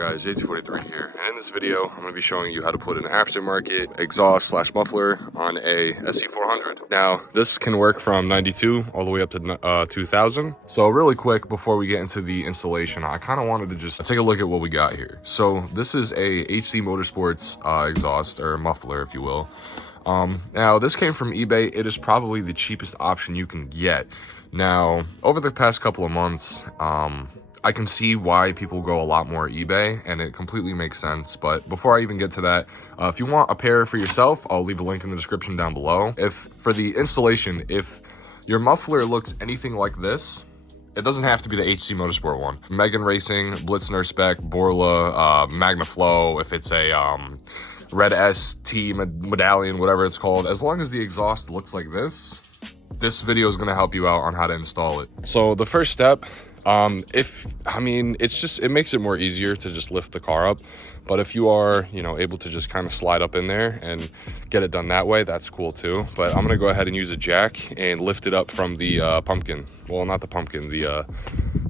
guys, JT43 here, and in this video I'm going to be showing you how to put an aftermarket exhaust slash muffler on a SC400. Now this can work from 92 all the way up to 2000. So really quick before we get into the installation, I kind of wanted to just take a look at what we got here. So this is a HC Motorsports exhaust, or muffler if you will. Now this came from eBay. It is probably the cheapest option you can get. Now over the past couple of months, I can see why people go a lot more eBay, and it completely makes sense. But before I even get to that, if you want a pair for yourself, I'll leave a link in the description down below. If for the installation, if your muffler looks anything like this, it doesn't have to be the HC Motorsport one. Megan Racing, Blitzner Spec, Borla, Magnaflow, if it's a Red ST medallion, whatever it's called, as long as the exhaust looks like this video is going to help you out on how to install it. So the first step, it makes it more easier to just lift the car up, but if you are, able to just kind of slide up in there and get it done that way, that's cool too. But I'm gonna go ahead and use a jack and lift it up from the pumpkin. Well, not the pumpkin, the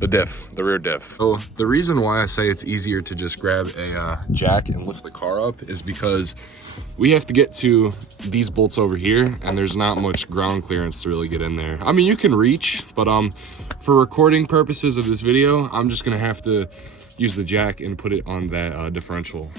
diff, the rear diff. So the reason why I say it's easier to just grab a jack and lift the car up is because we have to get to these bolts over here, and there's not much ground clearance to really get in there. I mean, you can reach, but for recording purposes of this video, I'm just gonna have to use the jack and put it on that differential.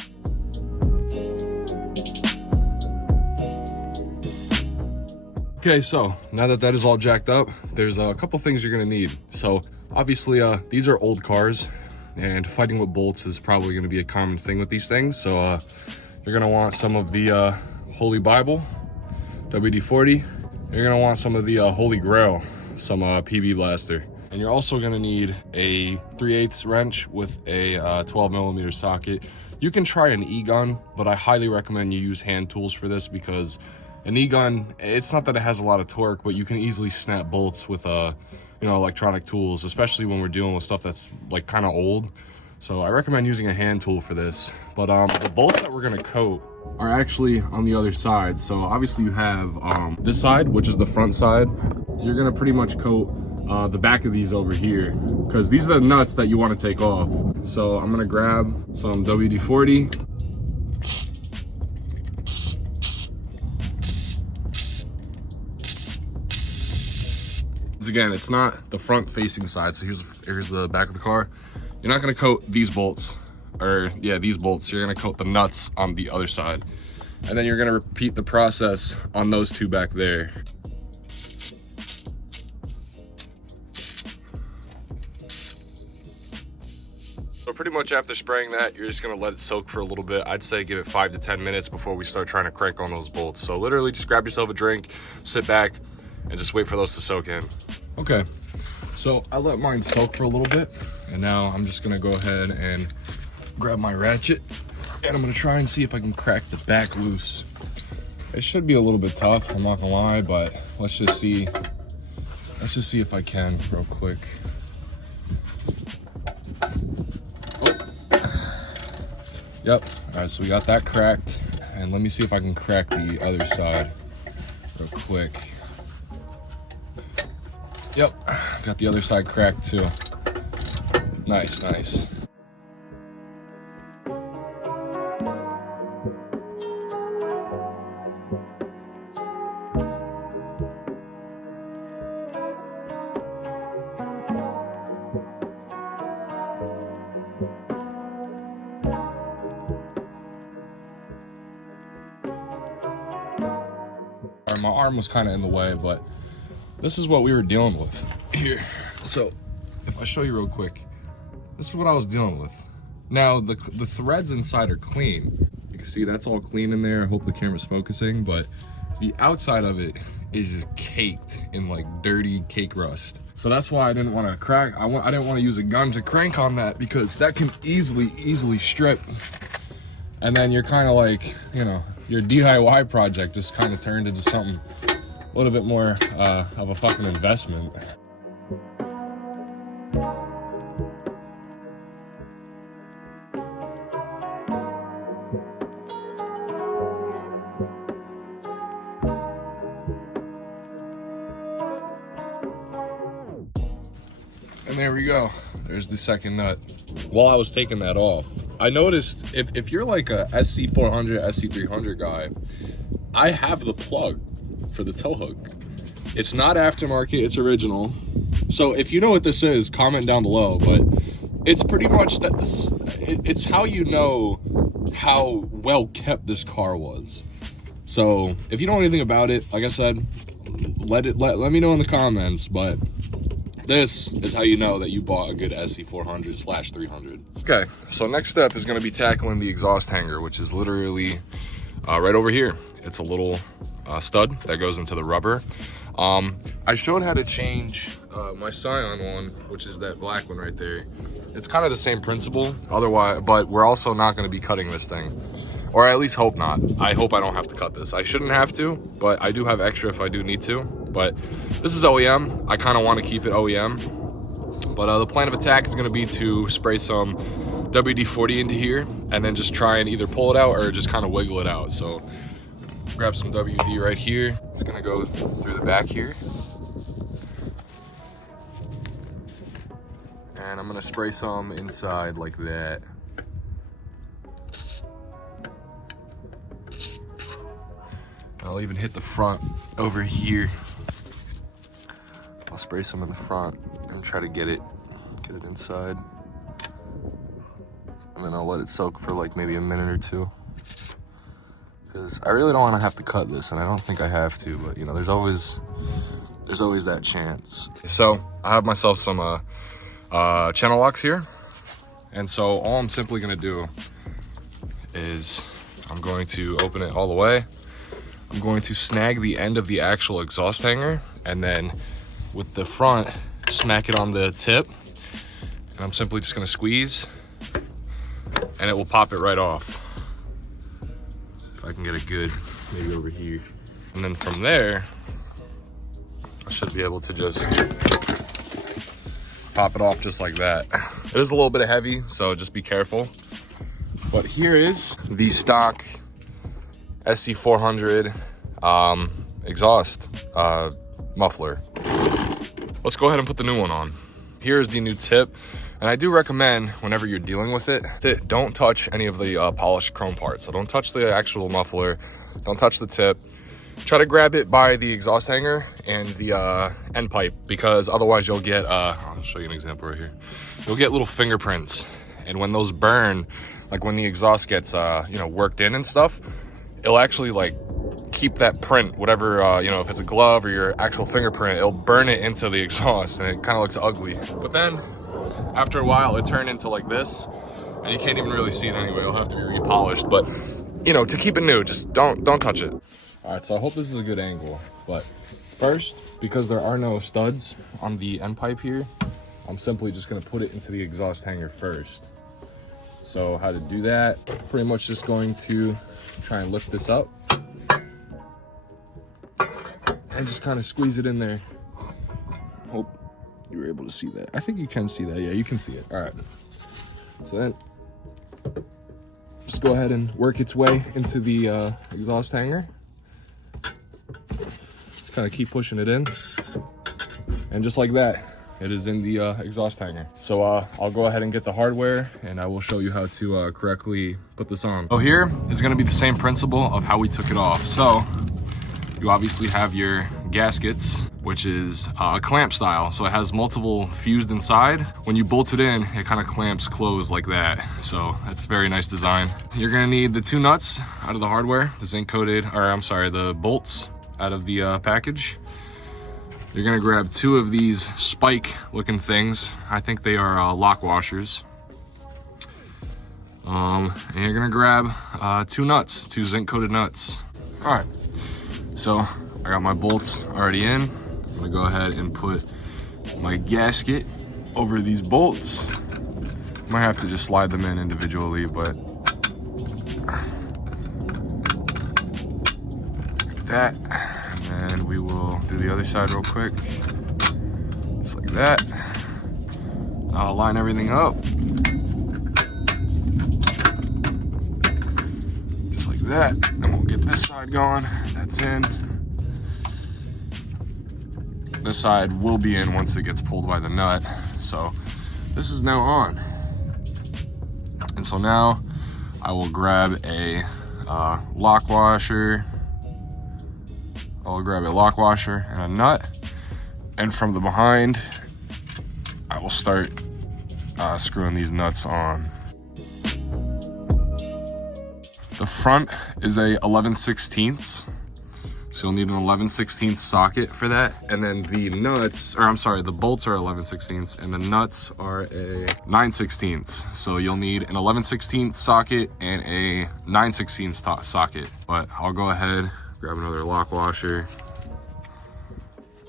Okay, so now that that is all jacked up, there's a couple things you're gonna need. So obviously, these are old cars, and fighting with bolts is probably gonna be a common thing with these things. So you're gonna want some of the Holy Bible, WD-40. You're gonna want some of the Holy Grail, some PB Blaster. And you're also gonna need a 3/8 wrench with a 12mm socket. You can try an E-gun, but I highly recommend you use hand tools for this, because an E-gun, it's not that it has a lot of torque, but you can easily snap bolts with electronic tools, especially when we're dealing with stuff that's like kind of old. So I recommend using a hand tool for this. But the bolts that we're gonna coat are actually on the other side. So obviously you have this side, which is the front side. You're gonna pretty much coat the back of these over here, because these are the nuts that you want to take off. So I'm gonna grab some WD-40. Again, it's not the front facing side, so here's the back of the car. You're not gonna coat these bolts, these bolts. You're gonna coat the nuts on the other side, and then you're gonna repeat the process on those two back there. So pretty much after spraying that, you're just gonna let it soak for a little bit. I'd say give it 5 to 10 minutes before we start trying to crank on those bolts. So literally just grab yourself a drink, sit back, and just wait for those to soak in. Okay, so I let mine soak for a little bit, and now I'm just gonna go ahead and grab my ratchet, and I'm gonna try and see if I can crack the back loose. It should be a little bit tough, I'm not gonna lie, but let's just see if I can real quick. Yep, all right, so we got that cracked, and let me see if I can crack the other side real quick. Yep, got the other side cracked too. Nice, nice. My arm was kind of in the way, but this is what we were dealing with here. So if I show you real quick, this is what I was dealing with. Now the threads inside are clean. You can see that's all clean in there. I hope the camera's focusing, but the outside of it is just caked in like dirty cake rust. So that's why I didn't want to crack. I didn't want to use a gun to crank on that, because that can easily strip. And then you're kind of like, your DIY project just kind of turned into something a little bit more of a fucking investment. And there we go. There's the second nut. While I was taking that off, I noticed if you're like a SC400, SC300 guy, I have the plug for the tow hook. It's not aftermarket, it's original. So if you know what this is, comment down below, but it's pretty much that it's how you know how well kept this car was. So if you know anything about it, like I said, let me know in the comments, but this is how you know that you bought a good SC400/300. Okay, so next step is gonna be tackling the exhaust hanger, which is literally right over here. It's a little stud that goes into the rubber. I showed how to change my Scion one, which is that black one right there. It's kind of the same principle, otherwise, but we're also not going to be cutting this thing, or at least hope not. I hope I don't have to cut this. I shouldn't have to, but I do have extra if I do need to. But this is OEM. I kind of want to keep it OEM. But the plan of attack is going to be to spray some WD-40 into here, and then just try and either pull it out or just kind of wiggle it out. So grab some WD right here. It's gonna go through the back here. And I'm gonna spray some inside like that. I'll even hit the front over here. I'll spray some in the front and try to get it inside. And then I'll let it soak for like maybe a minute or two. Because I really don't want to have to cut this, and I don't think I have to, but you know, there's always that chance. So I have myself some channel locks here, and so all I'm simply going to do is I'm going to open it all the way. I'm going to snag the end of the actual exhaust hanger, and then with the front smack it on the tip, and I'm simply just going to squeeze, and it will pop it right off. If I can get it good, maybe over here. And then from there, I should be able to just pop it off just like that. It is a little bit heavy, so just be careful. But here is the stock SC400 exhaust muffler. Let's go ahead and put the new one on. Here's the new tip. And I do recommend, whenever you're dealing with it, don't touch any of the polished chrome parts. So don't touch the actual muffler, don't touch the tip. Try to grab it by the exhaust hanger and the end pipe, because otherwise you'll get, I'll show you an example right here. You'll get little fingerprints. And when those burn, like when the exhaust gets, you know, worked in and stuff, it'll actually like keep that print, whatever, you know, if it's a glove or your actual fingerprint, it'll burn it into the exhaust and it kind of looks ugly. But then, after a while, it turned into like this, and you can't even really see it anyway. It'll have to be repolished, but you know, to keep it new, just don't touch it. All right, so I hope this is a good angle, but first, because there are no studs on the end pipe here, I'm simply just gonna put it into the exhaust hanger first. So how to do that, pretty much just going to try and lift this up and just kind of squeeze it in there. Hope you were able to see that. I think you can see that. Yeah, you can see it. All right. So then just go ahead and work its way into the exhaust hanger. Just kind of keep pushing it in. And just like that, it is in the exhaust hanger. So I'll go ahead and get the hardware, and I will show you how to correctly put this on. So here is gonna be the same principle of how we took it off. So you obviously have your gaskets, which is a clamp style. So it has multiple fused inside. When you bolt it in, it kind of clamps closed like that. So that's a very nice design. You're gonna need the two nuts out of the hardware, the zinc coated, or I'm sorry, the bolts out of the package. You're gonna grab two of these spike looking things. I think they are lock washers. And you're gonna grab two nuts, two zinc coated nuts. All right. So I got my bolts already in. I'm gonna go ahead and put my gasket over these bolts. Might have to just slide them in individually, but like that. And then we will do the other side real quick. Just like that. I'll line everything up. Just like that. Then we'll get this side going. That's in. This side will be in once it gets pulled by the nut. So this is now on. And so now I will grab a lock washer. I'll grab a lock washer and a nut. And from the behind, I will start screwing these nuts on. The front is a 11/16, so you'll need an 11/16 socket for that. And then the nuts, or I'm sorry, the bolts are 11/16 and the nuts are a 9/16. So you'll need an 11/16 socket and a 9/16 socket. But I'll go ahead, grab another lock washer,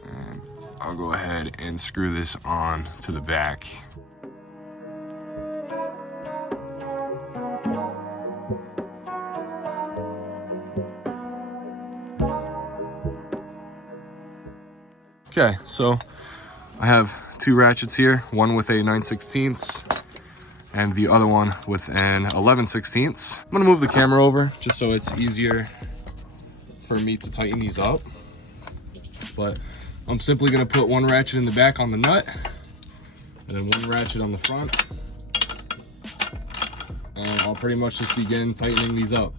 and I'll go ahead and screw this on to the back. Okay, so I have two ratchets here, one with a 9/16 and the other one with an 11/16. I'm gonna move the camera over just so it's easier for me to tighten these up. But I'm simply gonna put one ratchet in the back on the nut and then one ratchet on the front. And I'll pretty much just begin tightening these up.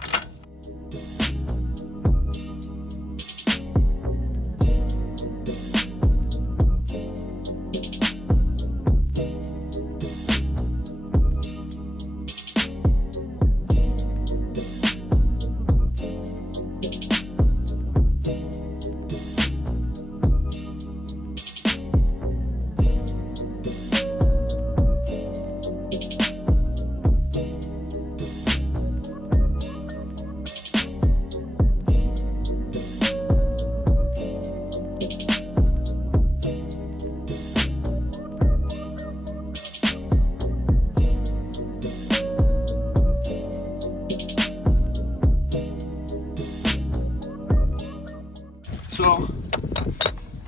So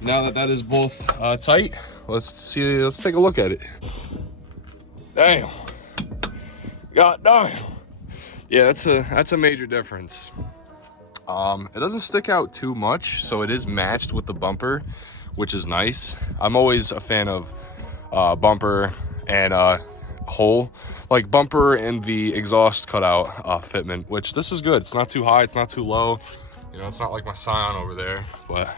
now that is both tight, let's take a look at it. Damn. God damn. Yeah, that's a major difference. It doesn't stick out too much, so it is matched with the bumper, which is nice. I'm always a fan of bumper and hole, like bumper and the exhaust cutout fitment, which this is good. It's not too high, it's not too low. You know, it's not like my Scion over there, but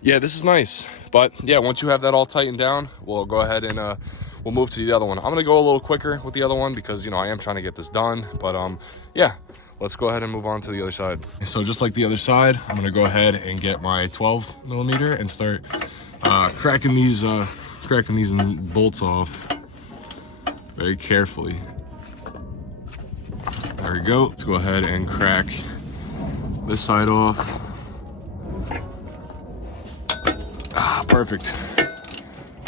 yeah, this is nice. But yeah, once you have that all tightened down, we'll go ahead and we'll move to the other one. I'm gonna go a little quicker with the other one because, you know, I am trying to get this done. But yeah, let's go ahead and move on to the other side. So just like the other side, I'm gonna go ahead and get my 12mm and start cracking these bolts off very carefully. There we go. Let's go ahead and crack this side off. Perfect.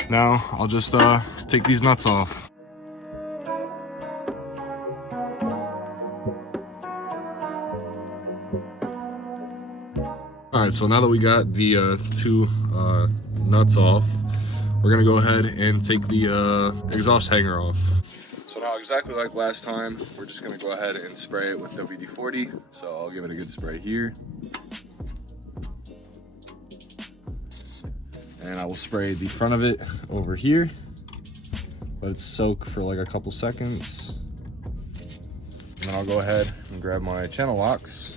Now I'll just take these nuts off. All right, so now that we got the two nuts off, we're gonna go ahead and take the exhaust hanger off. So now, exactly like last time, we're just gonna go ahead and spray it with WD-40. So I'll give it a good spray here. And I will spray the front of it over here. Let it soak for like a couple seconds. And then I'll go ahead and grab my channel locks.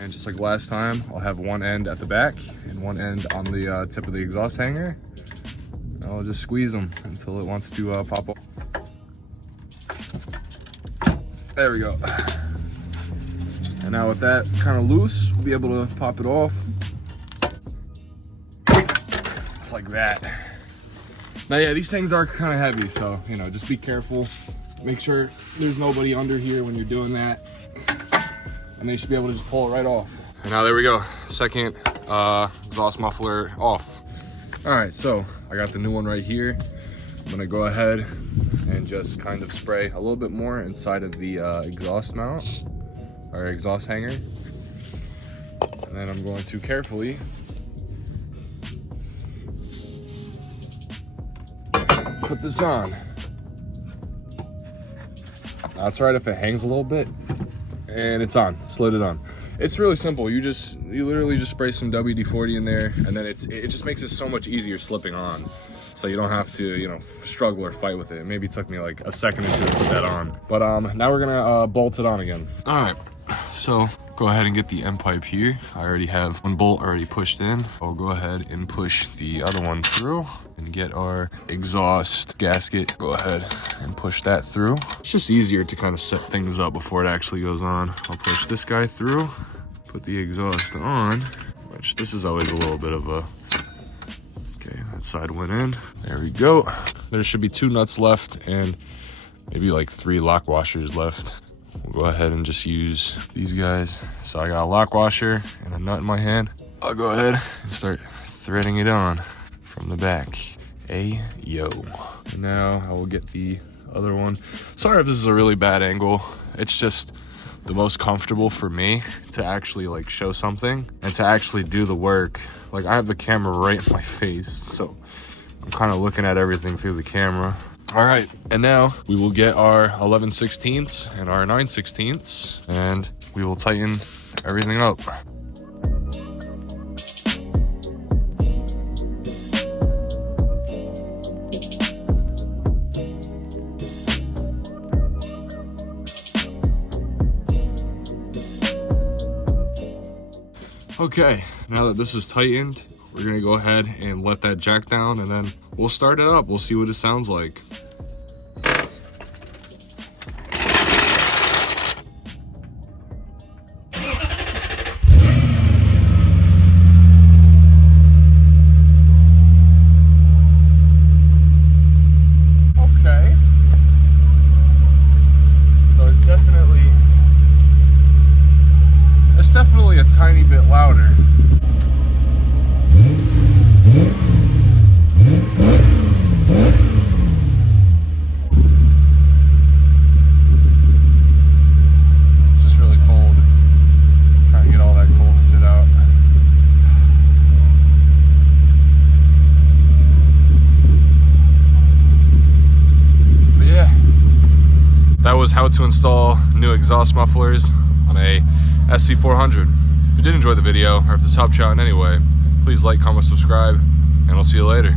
And just like last time, I'll have one end at the back and one end on the tip of the exhaust hanger. I'll just squeeze them until it wants to pop off. There we go. And now with that kind of loose, we'll be able to pop it off. Just like that. Now yeah, these things are kind of heavy, so you know, just be careful. Make sure there's nobody under here when you're doing that. And they should be able to just pull it right off. And now there we go, second exhaust muffler off. All right, so I got the new one right here. I'm gonna go ahead and just kind of spray a little bit more inside of the exhaust mount, or exhaust hanger. And then I'm going to carefully put this on. That's right, if it hangs a little bit, and it's on, slid it on. It's really simple. You literally just spray some WD-40 in there, and then it just makes it so much easier slipping on. so you don't have to, you know, struggle or fight with it. Maybe it took me like a second or two to put that on. But now we're gonna bolt it on again. All right, so go ahead and get the end pipe here. I already have one bolt already pushed in. I'll go ahead and push the other one through and get our exhaust gasket. Go ahead and push that through. It's just easier to kind of set things up before it actually goes on. I'll push this guy through, put the exhaust on, which this is always a little bit of a, okay, that side went in. There we go. There should be 2 nuts left and maybe like 3 lock washers left. We'll go ahead and just use these guys. So I got a lock washer and a nut in my hand. I'll go ahead and start threading it on from the back. Yo. And now I will get the other one. Sorry if this is a really bad angle. It's just the most comfortable for me to actually like show something and to actually do the work. Like I have the camera right in my face, so I'm kind of looking at everything through the camera. All right, and now we will get our 11/16 and our 9/16 and we will tighten everything up. Okay, now that this is tightened, we're gonna go ahead and let that jack down and then we'll start it up. We'll see what it sounds like. Okay. So it's definitely a tiny bit louder. It's just really cold. It's trying to get all that cold shit out. But yeah, that was how to install new exhaust mufflers on a SC400. If you did enjoy the video, or if this helped you out in any way, please like, comment, subscribe, and I'll see you later.